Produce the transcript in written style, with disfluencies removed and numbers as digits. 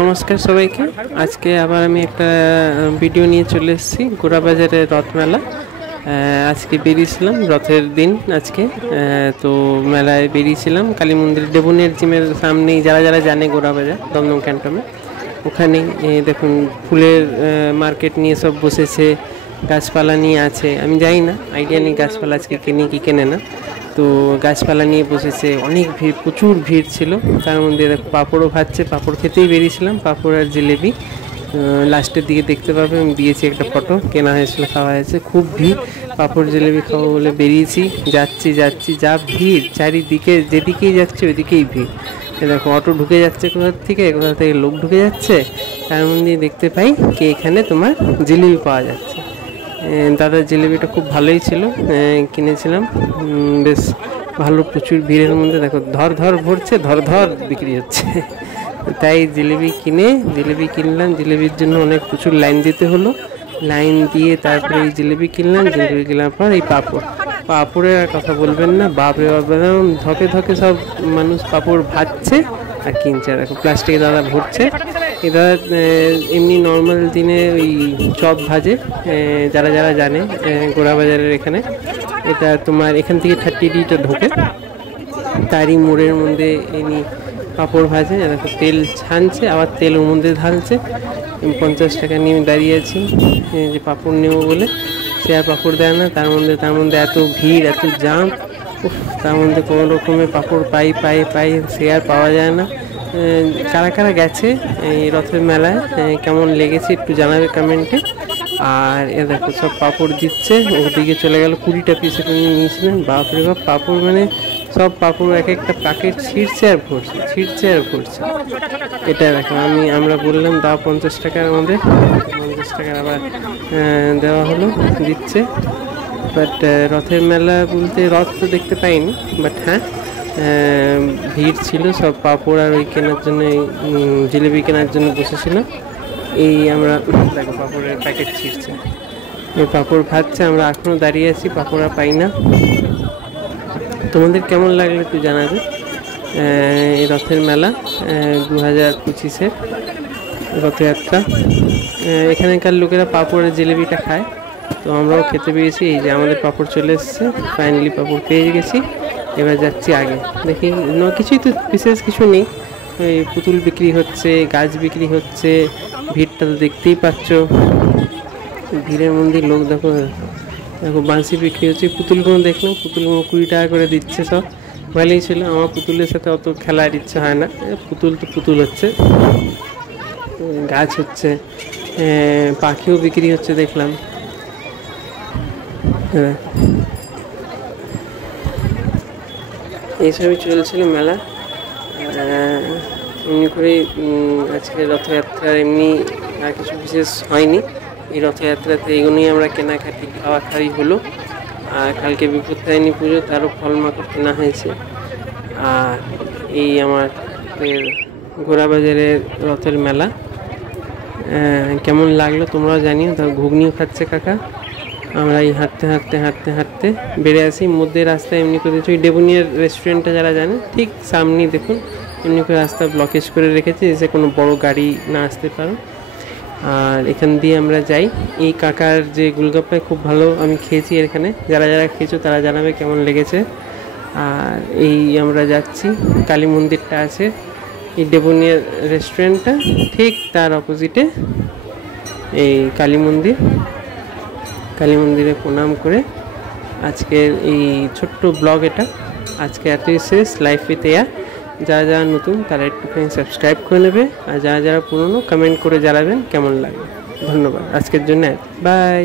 নমস্কার সবাইকে। আজকে আবার আমি একটা ভিডিও নিয়ে চলে এসেছি গোড়াবাজারে রথ মেলা। আজকে বেরিয়েছিলাম রথের দিন আজকে। তো মেলায় বেরিয়েছিলাম কালী মন্দির ডেবুনিয়ার জিমের সামনেই, যারা যারা জানে গোড়াবাজার দমদম ক্যান্টনে, ওখানেই দেখুন ফুলের মার্কেট নিয়ে সব বসেছে, গাছপালা নিয়ে আছে। আমি জানি না, আইডিয়া নেই গাছপালা আজকে কেনে কি কেনে না। তো গাছপালা নিয়ে বসেছে, অনেক ভিড়, প্রচুর ভিড় ছিল। তার মধ্যে পাঁপড়ও ভাজছে, পাঁপড় খেতেই বেরিয়েছিলাম, পাঁপড় আর জিলেবি। লাস্টের দিকে দেখতে পাবে, আমি দিয়েছি একটা ফটো, কেনা হয়েছিল, খাওয়া হয়েছে। খুব ভিড়, পাঁপড় জিলেবি খাবো বলে বেরিয়েছি, যাচ্ছি যা ভিড় চারিদিকে, যেদিকেই যাচ্ছে ওইদিকেই ভিড়। দেখো অটো ঢুকে যাচ্ছে কোথা থেকে লোক ঢুকে যাচ্ছে। তার মধ্যে দেখতে পাই কি এখানে তোমার জিলেবি পাওয়া যাচ্ছে। দাদার জিলেবিটা খুব ভালোই ছিল, কিনেছিলাম, বেশ ভালো। প্রচুর ভিড়ের মধ্যে দেখো ধর ভরছে, ধর বিক্রি হচ্ছে। তাই জিলেবি কিনলাম। জিলেবির জন্য অনেক প্রচুর লাইন দিতে হলো। লাইন দিয়ে তারপরে এই জিলেবি কিনলাম। জিলেবি কেনার পর এই পাঁপড়ের আর কথা বলবেন না, বাপরে বাপ, ধকে সব মানুষ পাঁপড় ভাজছে আর কিনছে। দেখো প্লাস্টিকে দাদা ভরছে। এরা এমনি নর্মাল দিনে ওই চপ ভাজে, যারা যারা জানে গোড়াবাজারের এখানে। এটা তোমার এখান থেকে 30টা ঢোকে, তারই মোড়ের মধ্যে এমনি পাঁপড় ভাজে। দেখো তেল ছানছে, আবার তেল ওর মধ্যে ঢালছে। 50 টাকা নিয়ে দাঁড়িয়ে আছি যে পাঁপড় নেবো বলে, সে আর পাঁপড় দেয় না। তার মধ্যে এত ভিড়, এত জাম, তার মধ্যে কোনো রকমের পাঁপড় পাই সে আর পাওয়া যায় না। কারা কারা গেছে এই রথের মেলায়, কেমন লেগেছে একটু জানাবে কমেন্টে। আর এ দেখো সব পাঁপড় দিচ্ছে, ওদিকে চলে গেল 20টা পিস এটা নিয়েছিলেন। বাপরে বাপ, পাঁপড় মানে সব পাঁপড় এক একটা প্যাকেট ছিঁড়ছে আর ভরছে। এটা দেখো আমরা বললাম দাও 50 টাকার মধ্যে, 50 টাকার আবার দেওয়া হলো, দিচ্ছে। বাট রথের মেলা বলতে রথ তো দেখতে পাইনি, বাট হ্যাঁ ভিড় ছিল। সব পাঁপড় আর ওই কেনার জন্য, জিলেবি কেনার জন্য বসেছিল। এই আমরা দেখো পাঁপড়ের প্যাকেট ছিঁড়ছে, ওই পাঁপড় ভাজছে, আমরা এখনও দাঁড়িয়ে আছি, পাঁপড় আর পাই না। তোমাদের কেমন লাগলো একটু জানাবে। এই রথের মেলা 2025-এর রথযাত্রা, এখানকার লোকেরা পাঁপড় আর জিলেবিটা খায়, তো আমরাও খেতে পেয়েছি। এই যে আমাদের পাঁপড় চলে এসছে, ফাইনালি পাঁপড় পেয়ে গেছি। এবার যাচ্ছি আগে, দেখি কিছুই তো বিশেষ কিছু নেই। ওই পুতুল বিক্রি হচ্ছে, গাছ বিক্রি হচ্ছে, ভিড়টা তো দেখতেই পাচ্ছ। ভিড়ের মধ্যে লোক দেখো বাঁশি বিক্রি হচ্ছে। পুতুলগুলো দেখলাম, পুতুলগুলো 20 টাকা করে দিচ্ছে। সব ভালোই ছিল। আমার পুতুলের সাথে অত খেলার ইচ্ছা হয় না, পুতুল তো পুতুল হচ্ছে। গাছ হচ্ছে, পাখিও বিক্রি হচ্ছে দেখলাম। হ্যাঁ, এইসবই চলছিল মেলা। এমনি করে আজকে রথযাত্রার এমনি আর কিছু বিশেষ হয়নি। এই রথযাত্রাতে এগুলোই আমরা কেনাকাটি খাওয়াখাওয়ি হলো। আর কালকে বিপত্তারিণী পুজো, তারও ফলমাকড় কেনা হয়েছে। আর এই আমার গোড়াবাজারের রথের মেলা কেমন লাগলো তোমরাও জানিও। তার ঘুগনিও খাচ্ছে কাকা। আমরা এই হাঁটতে বেড়ে আসি। মধ্যে রাস্তায় এমনি করে ওই ডেবুনিয়ার রেস্টুরেন্টটা যারা জানে ঠিক সামনেই দেখুন, এমনি করে রাস্তা ব্লকেজ করে রেখেছে, যে কোনো বড় গাড়ি না আসতে পারো। আর এখান দিয়ে আমরা যাই। এই কাকার যে গোলগাপ্পায় খুব ভালো, আমি খেয়েছি এখানে। যারা যারা খেয়েছো তারা জানাবে কেমন লেগেছে। আর এই আমরা যাচ্ছি, কালী মন্দিরটা আছে এই ডেবুনিয়ার রেস্টুরেন্টটা, ঠিক তার অপোজিটে এই কালী মন্দিরে প্রণাম করে আজকের এই ছোট্ট ব্লগ এটা আজকে এতই শেষ। লাইফ উইথ এয়ার, যারা যারা নতুন তারা একটুখানি সাবস্ক্রাইব করে নেবে, আর যারা যারা পুরনো কমেন্ট করে জানাবেন কেমন লাগে। ধন্যবাদ আজকের জন্য, বাই।